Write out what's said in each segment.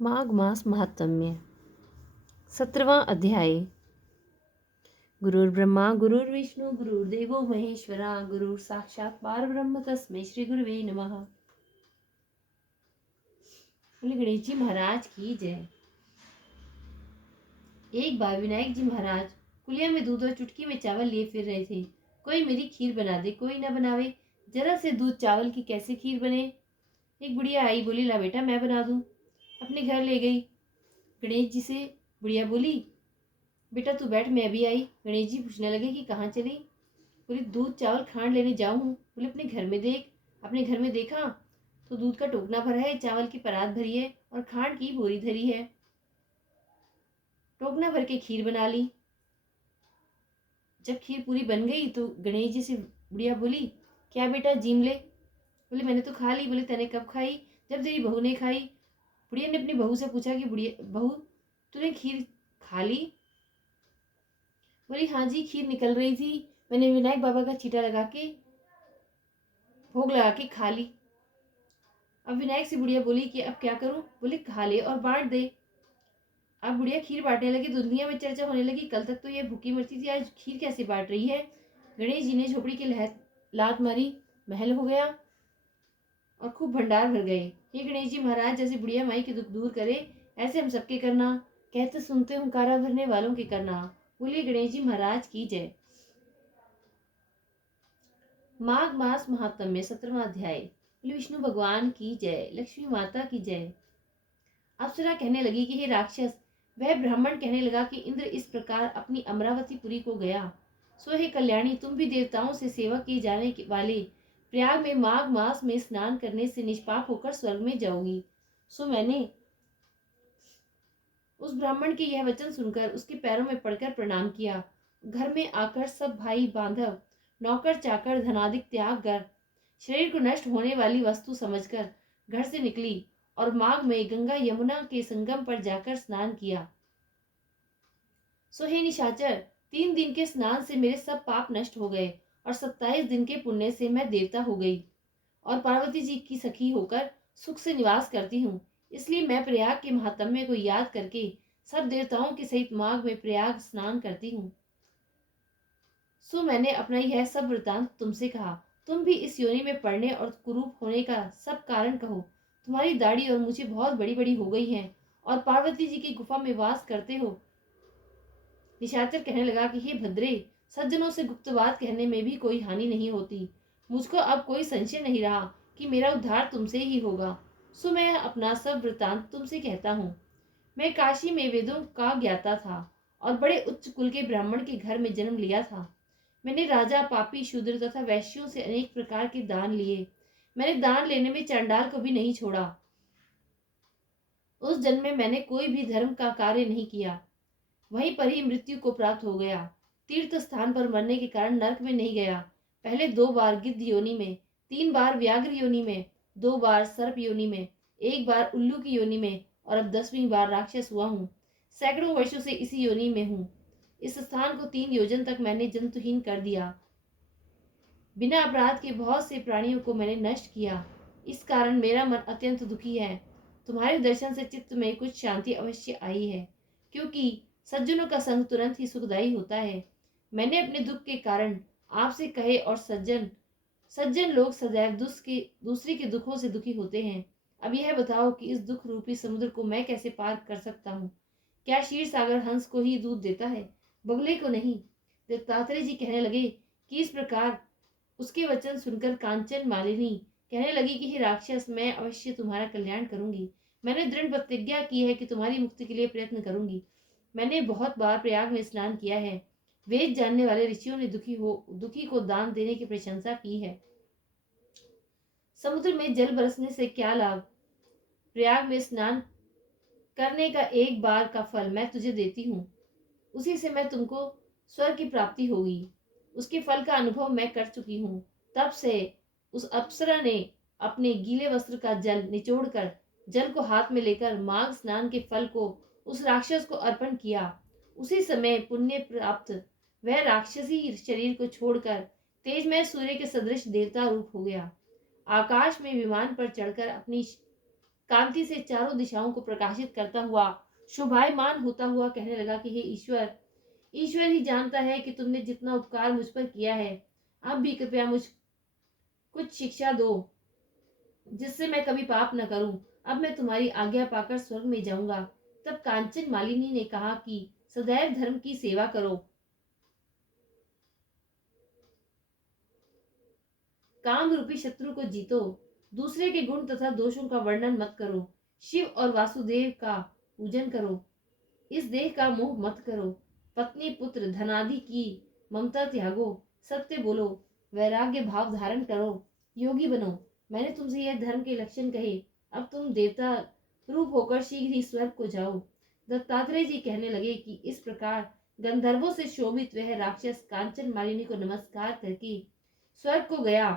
माघ मास महात्म्य 17वां अध्याय। गुरुर्ब्रह्मा गुरुर्विष्णु गुरुर्देवो महेश्वरा गुरु साक्षात परब्रह्म तस्मै श्री गुरुवे नमः। बोले गणेश जी महाराज की जय। एक बार विनायक जी महाराज कुलिया में दूध और चुटकी में चावल लिए फिर रहे थे। कोई मेरी खीर बना दे, कोई ना बनावे। जरा से दूध चावल की कैसे खीर बने। एक बुढ़िया आई, बोली ला बेटा मैं बना दूं। अपने घर ले गई। गणेश जी से बुढ़िया बोली, बेटा तू बैठ, मैं अभी आई। गणेश जी पूछने लगे कि कहाँ चली। बोली दूध चावल खांड लेने जाऊं। बोले अपने घर में देख। अपने घर में देखा तो दूध का टोकना भरा है, चावल की परात भरी है और खांड की बोरी धरी है। टोकना भर के खीर बना ली। जब खीर पूरी बन गई तो गणेश जी से बुढ़िया बोली, क्या बेटा जीम ले। बोले मैंने तो खा ली। बोले तने कब खाई। जब तेरी बहू ने खाई। बुढ़िया ने अपनी बहू से पूछा कि बुढ़िया बहू तूने खीर खा ली। बोली हाँ जी, खीर निकल रही थी, मैंने विनायक बाबा का छीटा लगा के भोग लगा के खा ली। अब विनायक से बुढ़िया बोली कि अब क्या करूं। बोले खा ले और बांट दे। अब बुढ़िया खीर बांटने लगी। दुनिया में चर्चा होने लगी, कल तक तो ये भूखी मरती थी, आज खीर कैसे बांट रही है। गणेश जी ने झोपड़ी की लात मारी, महल हो गया और खूब भंडार भर गए। हे गणेश जी महाराज, जैसे बुढ़िया माई के दुख दूर करे ऐसे हम सबके करना। कहते सुनते हुंकारा भरने वालों के करना। बोलिए गणेश जी महाराज की जय। माघ मास महात्म्य 17वां अध्याय। विष्णु भगवान की जय, लक्ष्मी माता की जय। अप्सरा कहने लगी कि हे राक्षस, वह ब्राह्मण कहने लगा कि इंद्र इस प्रकार अपनी अमरावतीपुरी को गया। सो हे कल्याणी, तुम भी देवताओं से सेवा किए जाने वाले प्रयाग में माघ मास में स्नान करने से निष्पाप होकर स्वर्ग में जाओगी। सो मैंने उस ब्राह्मण के यह वचन सुनकर उसके पैरों में पड़कर प्रणाम किया। घर में आकर सब भाई बांधव, नौकर चाकर, धनादिक त्याग कर शरीर को नष्ट होने वाली वस्तु समझकर घर से निकली और माघ में गंगा यमुना के संगम पर जाकर स्नान किया। सो हे निशाचर, 3 दिन के स्नान से मेरे सब पाप नष्ट हो गए और 27 दिन के पुण्य से मैं देवता हो गई और पार्वती जी की सखी होकर सुख से निवास करती हूँ। इसलिए मैं प्रयाग के महात्म्य को याद करके सब देवताओं के सहित माघ में प्रयाग स्नान करती हूँ। सो मैंने अपना यह सब वृतांत तुमसे कहा। तुम भी इस योनि में पड़ने और कुरूप होने का सब कारण कहो। तुम्हारी दाढ़ी और मूछें बहुत बड़ी बड़ी हो गई हैं और पार्वती जी की गुफा में वास करते हो। निशाचर कहने लगा कि हे भद्रे, सज्जनों से गुप्त बात कहने में भी कोई हानि नहीं होती। मुझको अब कोई संशय नहीं रहा कि मेरा उद्धार तुमसे ही होगा। सो मैं अपना सब वृतांत तुमसे कहता हूँ। मैं काशी में वेदों का ज्ञाता था और बड़े उच्च कुल के ब्राह्मण के घर में जन्म लिया था। मैंने राजा, पापी, शूद्र तथा वैश्यों से अनेक प्रकार के दान लिए। मैंने दान लेने में चांडाल को भी नहीं छोड़ा। उस जन्म में मैंने कोई भी धर्म का कार्य नहीं किया, वहीं पर ही मृत्यु को प्राप्त हो गया। तीर्थ स्थान पर मरने के कारण नरक में नहीं गया। पहले 2 बार गिद्ध योनि में, 3 बार व्याघ्र योनि में, 2 बार सर्प योनि में, 1 बार उल्लू की योनि में और अब 10वीं बार राक्षस हुआ हूँ। सैकड़ों वर्षों से इसी योनि में हूँ। इस स्थान को 3 योजन तक मैंने जंतुहीन कर दिया। बिना अपराध के बहुत से प्राणियों को मैंने नष्ट किया। इस कारण मेरा मन अत्यंत दुखी है। तुम्हारे दर्शन से चित्त में कुछ शांति अवश्य आई है, क्योंकि सज्जनों का संग तुरंत ही सुखदायी होता है। मैंने अपने दुख के कारण आपसे कहे और सज्जन सज्जन लोग सदैव दूसरे के दुखों से दुखी होते हैं। अब यह बताओ कि इस दुख रूपी समुद्र को मैं कैसे पार कर सकता हूँ। क्या क्षीर सागर हंस को ही दूध देता है, बगुले को नहीं। दत्तात्रेय जी कहने लगे कि इस प्रकार उसके वचन सुनकर कांचन मालिनी कहने लगी कि हे राक्षस, मैं अवश्य तुम्हारा कल्याण करूंगी। मैंने दृढ़ प्रतिज्ञा की है कि तुम्हारी मुक्ति के लिए प्रयत्न करूंगी। मैंने बहुत बार प्रयाग में स्नान किया है। वेद जानने वाले ऋषियों ने दुखी को दान देने की प्रशंसा की है। समुद्र में जल बरसने से क्या लाभ। प्रयाग में स्नान करने का 1 बार का फल मैं तुझे देती हूँ। उसी से मैं तुमको स्वर्ग की प्राप्ति होगी। उसके फल का अनुभव मैं कर चुकी हूँ। तब से उस अप्सरा ने अपने गीले वस्त्र का जल निचोड़कर जल को हाथ में लेकर माघ स्नान के फल को उस राक्षस को अर्पण किया। उसी समय पुण्य प्राप्त वह राक्षसी शरीर को छोड़कर तेजमय सूर्य के सदृश देवता रूप हो गया। आकाश में विमान पर चढ़कर अपनी कांति से चारों दिशाओं को प्रकाशित करता हुआ शोभायमान होता हुआ कहने लगा कि हे ईश्वर, ईश्वर ही जानता है कि तुमने जितना उपकार मुझ पर किया है। अब भी कृपया मुझ कुछ शिक्षा दो जिससे मैं कभी पाप न करूं। अब मैं तुम्हारी आज्ञा पाकर स्वर्ग में जाऊंगा। तब कांचन मालिनी ने कहा कि सदैव धर्म की सेवा करो, काम रूपी शत्रु को जीतो, दूसरे के गुण तथा दोषों का वर्णन मत करो, शिव और वासुदेव का पूजन करो, इस देह का मोह मत करो, पत्नी पुत्र धनादि की ममता त्यागो, सत्य बोलो, वैराग्य भाव धारण करो, योगी बनो। मैंने तुमसे यह धर्म के लक्षण कहे। अब तुम देवता रूप होकर शीघ्र ही स्वर्ग को जाओ। दत्तात्रेय जी कहने लगे कि इस प्रकार गंधर्वों से शोभित वह राक्षस कांचन मालिनी को नमस्कार करके स्वर्ग को गया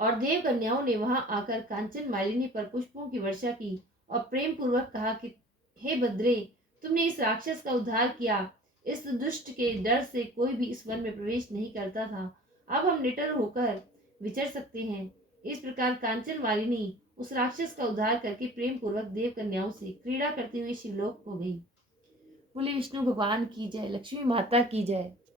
और देव कन्याओं ने वहां आकर कांचन मालिनी पर पुष्पों की वर्षा की और प्रेम पूर्वक कहा कि हे भद्रे, तुमने इस राक्षस का उद्धार किया। इस दुष्ट के डर से कोई भी इस वन में प्रवेश नहीं करता था। अब हम निडर होकर विचर सकते हैं। इस प्रकार कांचन मालिनी उस राक्षस का उद्धार करके प्रेम पूर्वक देव कन्याओं से क्रीड़ा करते हुए शिवलोक हो गई। बोले विष्णु भगवान की जय, लक्ष्मी माता की जय।